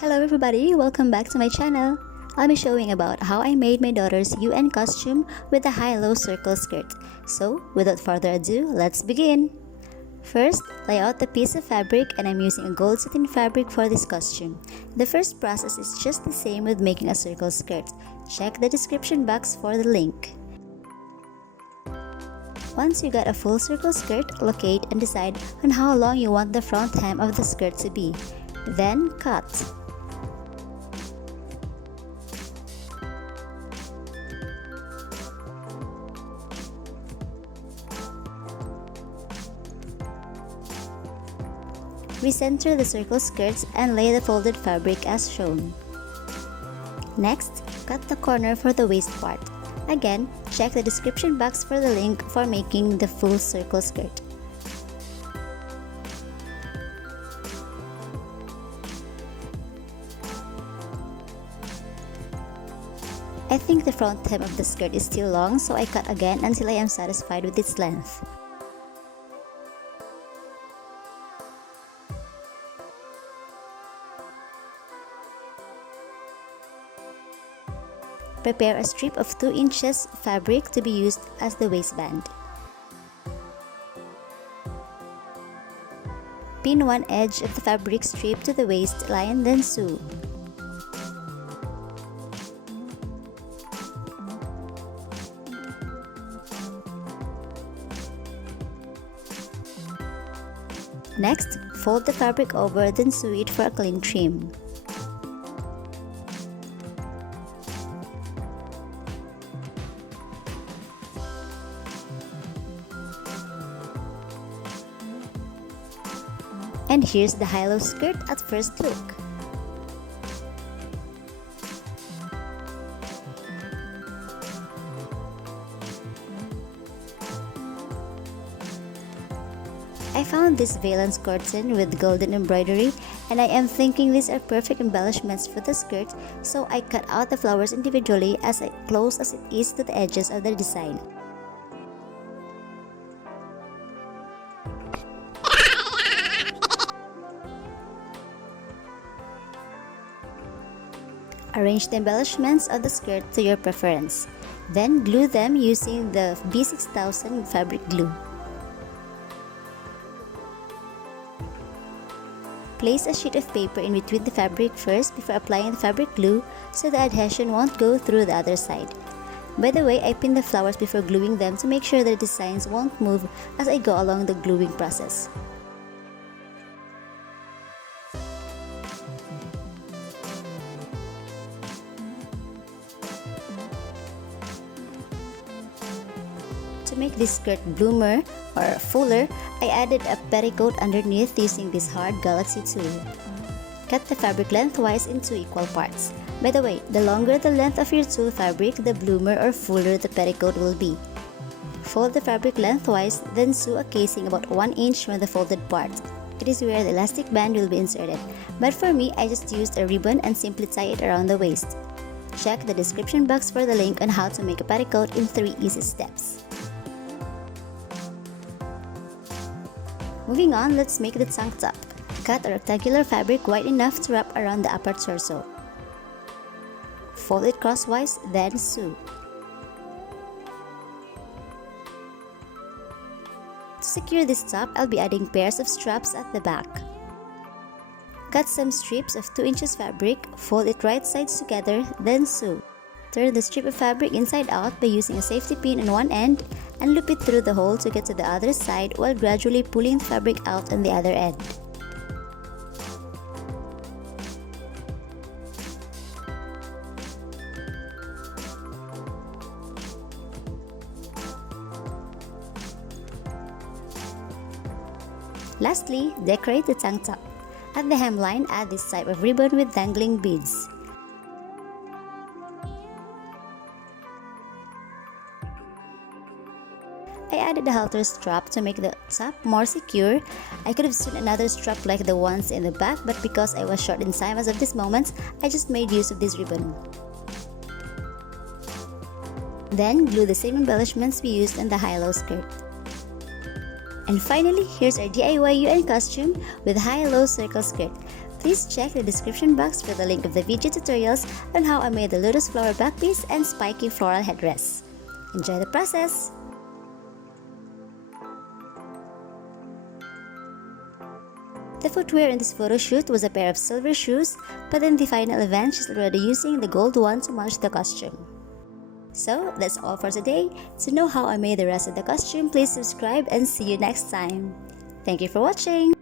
Hello everybody, welcome back to my channel. I'll be showing about how I made my daughter's UN costume with a high-low circle skirt. So, without further ado, let's begin. First, lay out the piece of fabric, and I'm using a gold satin fabric for this costume. The first process is just the same with making a circle skirt. Check the description box for the link. Once you got a full circle skirt, locate and decide on how long you want the front hem of the skirt to be. Then cut. Recenter the circle skirts and lay the folded fabric as shown. Next, cut the corner for the waist part. Again, check the description box for the link for making the full circle skirt. I think the front hem of the skirt is too long, so I cut again until I am satisfied with its length. Prepare a strip of 2 inches fabric to be used as the waistband. Pin one edge of the fabric strip to the waistline, then sew. Next, fold the fabric over, then sew it for a clean trim. And here's the high-low skirt at first look. I found this valance curtain with golden embroidery, and I am thinking these are perfect embellishments for the skirt, so I cut out the flowers individually as close as it is to the edges of the design. Arrange the embellishments of the skirt to your preference. Then glue them using the B6000 fabric glue. Place a sheet of paper in between the fabric first before applying the fabric glue so the adhesion won't go through the other side. By the way, I pin the flowers before gluing them to make sure the designs won't move as I go along the gluing process. To make this skirt bloomer or fuller, I added a petticoat underneath using this hard galaxy tool. Cut the fabric lengthwise in 2 equal parts. By the way, the longer the length of your tulle fabric, the bloomer or fuller the petticoat will be. Fold the fabric lengthwise, then sew a casing about 1 inch from the folded part. It is where the elastic band will be inserted, but for me, I just used a ribbon and simply tie it around the waist. Check the description box for the link on how to make a petticoat in 3 easy steps. Moving on, let's make the tank top. Cut a rectangular fabric wide enough to wrap around the upper torso. Fold it crosswise, then sew. To secure this top, I'll be adding pairs of straps at the back. Cut some strips of 2 inches fabric, fold it right sides together, then sew. Turn the strip of fabric inside out by using a safety pin on one end and loop it through the hole to get to the other side while gradually pulling the fabric out on the other end. Lastly, decorate the tank top. At the hemline, add this type of ribbon with dangling beads. I added a halter strap to make the top more secure. I could have sewn another strap like the ones in the back, but because I was short in time as of this moment, I just made use of this ribbon. Then glue the same embellishments we used in the high-low skirt. And finally, here's our DIY UN costume with high-low circle skirt. Please check the description box for the link of the video tutorials on how I made the lotus flower back piece and spiky floral headdress. Enjoy the process! The footwear in this photo shoot was a pair of silver shoes, but in the final event she's already using the gold one to match the costume. So that's all for today. To know how I made the rest of the costume, please subscribe and see you next time. Thank you for watching!